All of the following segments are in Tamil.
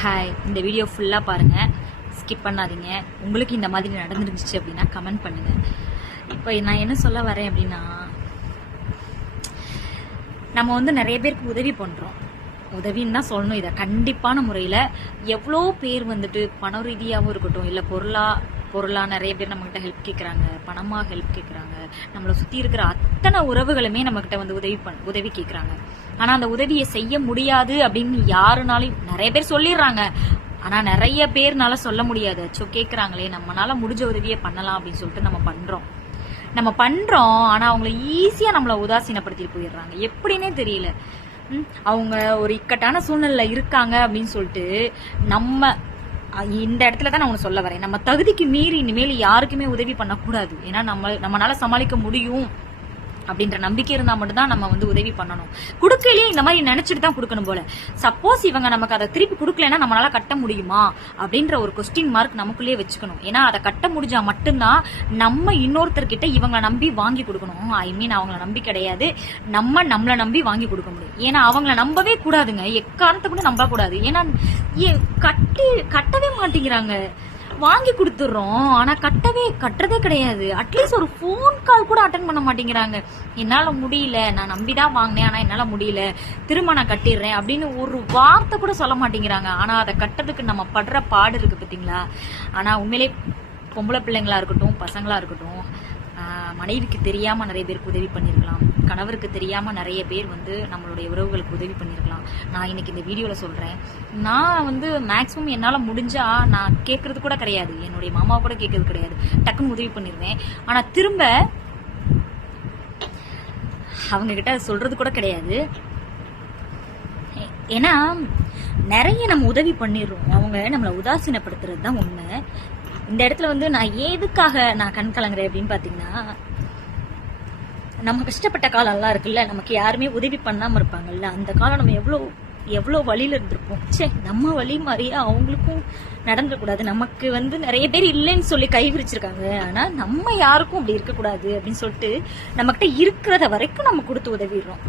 ஹாய், இந்த வீடியோ ஃபுல்லாக பாருங்கள், ஸ்கிப் பண்ணாதீங்க. உங்களுக்கு இந்த மாதிரி நடந்துருந்துச்சு அப்படின்னா கமெண்ட் பண்ணுங்கள். இப்போ நான் என்ன சொல்ல வரேன் அப்படின்னா, நம்ம வந்து நிறைய பேருக்கு உதவி பண்ணுறோம். உதவின்னு தான் சொல்லணும். இதை கண்டிப்பான முறையில் எவ்வளோ பேர் வந்துட்டு பண ரீதியாகவும் இருக்கட்டும், இல்லை பொருளாக நிறைய பேர் நம்மகிட்ட ஹெல்ப் கேட்குறாங்க, பணமாக ஹெல்ப் கேட்குறாங்க. நம்மளை சுற்றி இருக்கிற அத்தனை உறவுகளுமே நம்மகிட்ட வந்து உதவி கேட்குறாங்க. ஆனால் அந்த உதவியை செய்ய முடியாது அப்படின்னு யாருனாலையும் நிறைய பேர் சொல்லிடுறாங்க. ஆனால் நிறைய பேர்னால சொல்ல முடியாது. கேட்குறாங்களே, நம்மளால முடிஞ்ச உதவியை பண்ணலாம் அப்படின்னு சொல்லிட்டு நம்ம பண்ணுறோம். ஆனால் அவங்கள ஈஸியாக நம்மளை உதாசீனப்படுத்திட்டு போயிடுறாங்க. எப்படின்னே தெரியல. அவங்க ஒரு இக்கட்டான சூழ்நிலை இருக்காங்க அப்படின்னு சொல்லிட்டு நம்ம இந்த இடத்துல தான் நான் ஒன்று சொல்ல வரேன். நம்ம தகுதிக்கு மீறி இனிமேல் யாருக்குமே உதவி பண்ணக்கூடாது. ஏன்னா நம்மளால சமாளிக்க முடியும் அப்படின்ற நம்பிக்கை இருந்தா மட்டும்தான் நம்ம வந்து உதவி பண்ணணும். கொடுக்கலையே இந்த மாதிரி நினைச்சிட்டு தான் கொடுக்கணும் போல. சப்போஸ் இவங்க நமக்கு அதை திருப்பி கொடுக்கலன்னா நம்மளால கட்ட முடியுமா அப்படின்ற ஒரு கொஸ்டின் மார்க் நமக்குள்ளேயே வச்சுக்கணும். ஏன்னா அதை கட்ட முடிஞ்சா மட்டும்தான் நம்ம இன்னொருத்தர்கிட்ட இவங்களை நம்பி வாங்கி கொடுக்கணும். ஐ மீன் அவங்கள நம்பி கிடையாது, நம்மளை நம்பி வாங்கி கொடுக்க முடியும். ஏன்னா அவங்கள நம்பவே கூடாதுங்க, எக்காரணத்தை கூட நம்ப கூடாது. ஏன்னா கட்டவே மாட்டேங்கிறாங்க. வாங்கி கொடுத்துடுறோம், ஆனா கட்டுறதே கிடையாது. அட்லீஸ்ட் ஒரு ஃபோன் கால் கூட அட்டன் பண்ண மாட்டேங்கிறாங்க. என்னால முடியல, நான் நம்பிதான் வாங்கினேன், ஆனா என்னால முடியல, திரும்ப நான் கட்டிடுறேன் அப்படின்னு ஒரு வார்த்தை கூட சொல்ல மாட்டேங்கிறாங்க. ஆனா அதை கட்டுறதுக்கு நம்ம படுற பாடு இருக்கு பாத்தீங்களா. ஆனா உண்மையிலே பொம்பளை பிள்ளைங்களா இருக்கட்டும், பசங்களா இருக்கட்டும், மனைவிக்கு தெரியாம நிறைய பேருக்கு உதவி பண்ணிருக்கலாம், கணவருக்கு தெரியாம நிறைய பேர் வந்து நம்மளுடைய உறவுகளுக்கு உதவி பண்ணிருக்கலாம். நான் இன்னைக்கு இந்த வீடியோல சொல்றேன், நான் வந்து மேக்சிமம் என்னால முடிஞ்சா நான் கேட்கறது கூட கிடையாது, என்னுடைய மாமாவை கூட கேட்கறது கிடையாது, டக்குன்னு உதவி பண்ணிருவேன். ஆனா திரும்ப அவங்க கிட்ட சொல்றது கூட கிடையாது. ஏன்னா நிறைய நம்ம உதவி பண்ணிடுறோம், அவங்க நம்மளை உதாசீனப்படுத்துறது தான் உண்மை. இந்த இடத்துல வந்து நான் எதுக்காக நான் கண் கலங்குறேன் அப்படின்னு பாத்தீங்கன்னா, நம்ம கஷ்டப்பட்ட காலம் எல்லாம் இருக்குல்ல, நமக்கு யாருமே உதவி பண்ணாம இருப்பாங்கல்ல, அந்த காலம் நம்ம எவ்வளோ வழியில இருந்திருப்போம். நம்ம வழி மாதிரியே அவங்களுக்கும் நடந்துடக்கூடாது. நமக்கு வந்து நிறைய பேர் இல்லைன்னு சொல்லி கை விரிச்சிருக்காங்க, ஆனா நம்ம யாருக்கும் அப்படி இருக்கக்கூடாது அப்படின்னு சொல்லிட்டு நம்மகிட்ட இருக்கிறத வரைக்கும் நம்ம கொடுத்து உதவிடுறோம்.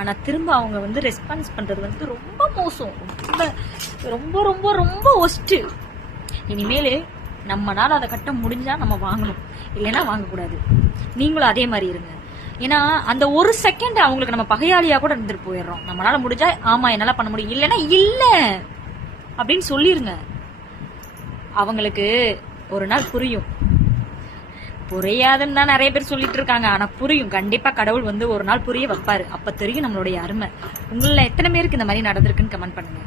ஆனா திரும்ப அவங்க வந்து ரெஸ்பான்ஸ் பண்றது வந்து ரொம்ப மோசம், ரொம்ப ரொம்ப ரொம்ப ஒஸ்ட். இனிமேல் நம்மளால அதை கட்ட முடிஞ்சா நம்ம வாங்கணும், இல்லைன்னா வாங்கக்கூடாது. நீங்களும் அதே மாதிரி இருங்க. ஏன்னா அந்த ஒரு செகண்ட் அவங்களுக்கு நம்ம பகையாளியா கூட இருந்துட்டு போயிடுறோம். நம்மளால முடிஞ்சா ஆமா என்னால பண்ண முடியும், இல்லைன்னா இல்ல அப்படின்னு சொல்லிருங்க. அவங்களுக்கு ஒரு நாள் புரியும். புரியாதுன்னு தான் நிறைய பேர் சொல்லிட்டு இருக்காங்க, ஆனா புரியும். கண்டிப்பா கடவுள் வந்து ஒரு நாள் புரிய வைப்பாரு. அப்ப தெரியும் நம்மளுடைய அருமை. உங்கள எத்தனை பேருக்கு இந்த மாதிரி நடந்திருக்குன்னு கமெண்ட் பண்ணுங்க.